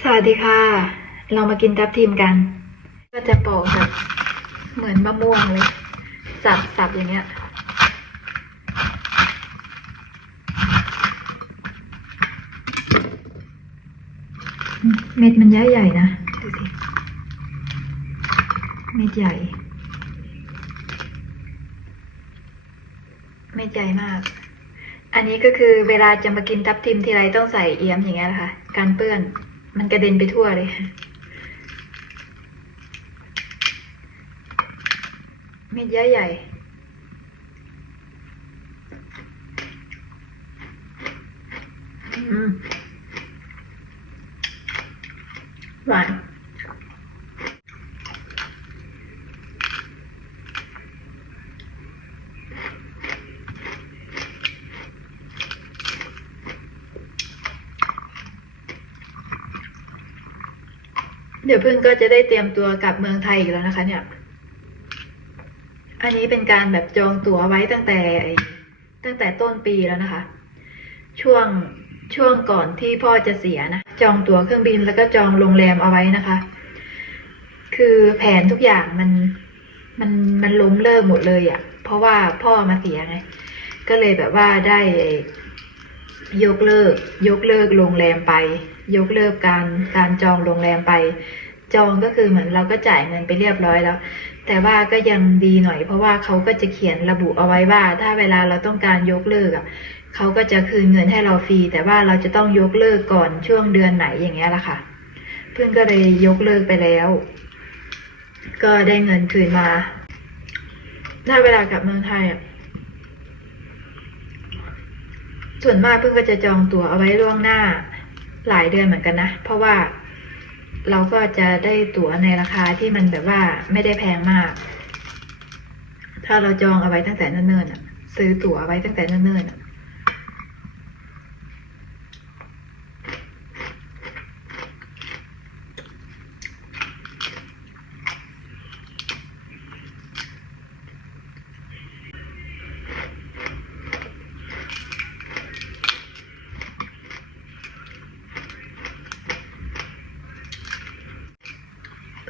สวัสดีค่ะ เรามากินทับทิมกัน ก็จะปอกแบบเหมือนมะม่วงเลย สับสับอย่างเงี้ย เม็ดมันใหญ่ใหญ่ๆนะ ดูสิ เม็ดใหญ่ เม็ดใหญ่มาก อันนี้ก็คือเวลาจะมากินทับทิมทีไรต้องใส่เอี้ยมอย่างเงี้ยนะคะ การเปื้อน มันกระเด็นไปทั่วเลยเม็ดเยอะใหญ่หวาน เดี๋ยวพึ่งก็จะได้เตรียมตัวกลับเมืองไทยอีกแล้วนะคะ เนี่ย อันนี้เป็นการแบบจองตั๋วไว้ตั้งแต่ ตั้งแต่ต้นปีแล้วนะคะ ช่วงช่วงก่อนที่พ่อจะเสียนะ จองตั๋วเครื่องบินแล้วก็จองโรงแรมเอาไว้นะคะ คือแผนทุกอย่างมันมันมันล้มเลิกหมดเลยอะ่ะ เพราะว่าพ่อมาเสียไง ก็เลยแบบว่าได้ ยกเลิก ยกเลิกโรงแรมไป ยกเลิกการการจองโรงแรมไป จองก็คือเหมือนเราก็จ่ายเงินไปเรียบร้อยแล้ว แต่ว่าก็ยังดีหน่อย เพราะว่าเขาก็จะเขียนระบุเอาไว้ว่า ถ้าเวลาเราต้องการยกเลิกอะเขาก็จะคืนเงินให้เราฟรีแต่ว่าเราจะต้องยกเลิกก่อนช่วงเดือนไหนอย่างเงี้ยละค่ะ เพิ่งก็เลยยกเลิกไปแล้ว ก็ได้เงินคืนมา ถ้าเวลากลับเมืองไทยอะ ส่วนมากเพิ่งก็จะจองตั๋วเอาไว้ล่วงหน้าหลายเดือนเหมือนกันนะ เพราะว่าเราก็จะได้ตั๋วในราคาที่มันแบบว่าไม่ได้แพงมาก ถ้าเราจองเอาไว้ตั้งแต่เนิ่นๆซื้อตั๋วเอาไว้ตั้งแต่เนิ่นๆอะ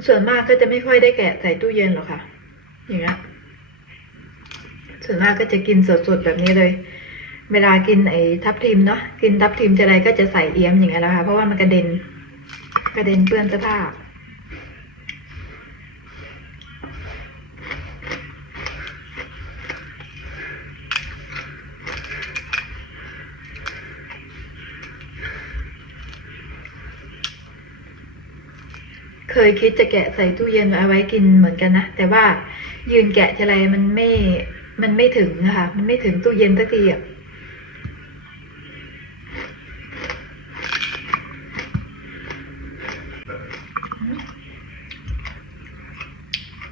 ส่วนมากก็จะไม่ค่อยได้แกะใส่ตู้เย็นหรอกค่ะ อย่างเงี้ยส่วนมากก็จะกินสดๆแบบนี้เลย เวลากินไอ้ทับทิมเนาะกินทับทิมจะไรก็จะใส่เอี้ยมอย่างเงี้ยแล้วค่ะเพราะว่ามันกระเด็นกระเด็นเปื้อนเสื้อผ้า เคยคิดจะแกะใส่ตู้เย็นเอาไว้กินเหมือนกันนะ แต่ว่ายืนแกะทีไรมันไม่ มันไม่ถึงนะคะ มันไม่ถึงตู้เย็นสักทีอะ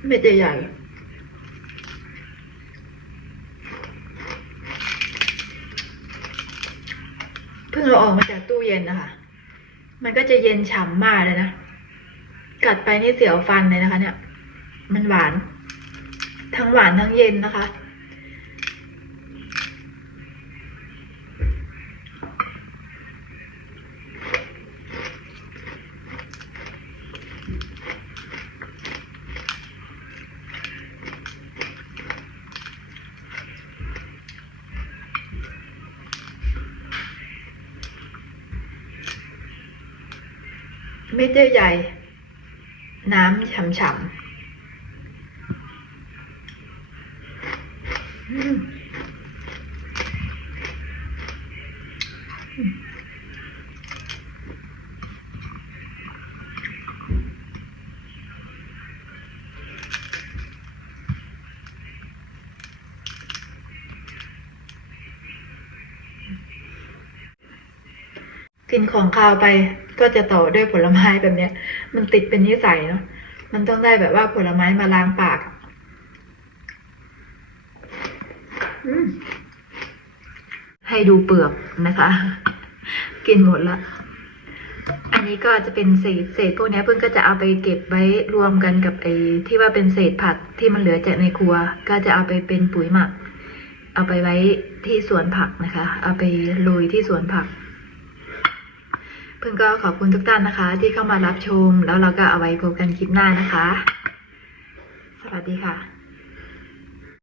เม็ดใหญ่ๆเพิ่งเอาออกมาจากตู้เย็นนะคะ มันก็จะเย็นฉ่ำมากเลยนะ กัดไปนี่เสียวฟันเลยนะคะ เนี่ย มันหวาน ทั้งหวานทั้งเย็นนะคะ เม็ดใหญ่ๆ น้ำฉ่ำๆกินของคาวไปก็จะต่อด้วยผลไม้แบบเนี้ย มันติดเป็นนิสัยเนาะมันต้องได้แบบว่าผลไม้มาล้างปากให้ดูเปลือกนะคะ กินหมดละอันนี้ก็จะเป็นเศษเศษพวกนี้เพิ่งก็จะเอาไปเก็บไว้รวมกันกับไอ้ที่ว่าเป็นเศษผักที่มันเหลือจากในครัว ก็จะเอาไปเป็นปุ๋ยหมัก เอาไปไว้ที่สวนผักนะคะ เอาไปโรยที่สวนผัก เพิ่งก็ขอบคุณทุกท่านนะคะ ที่เข้ามารับชม แล้วเราก็เอาไว้พบกันคลิปหน้านะคะ สวัสดีค่ะ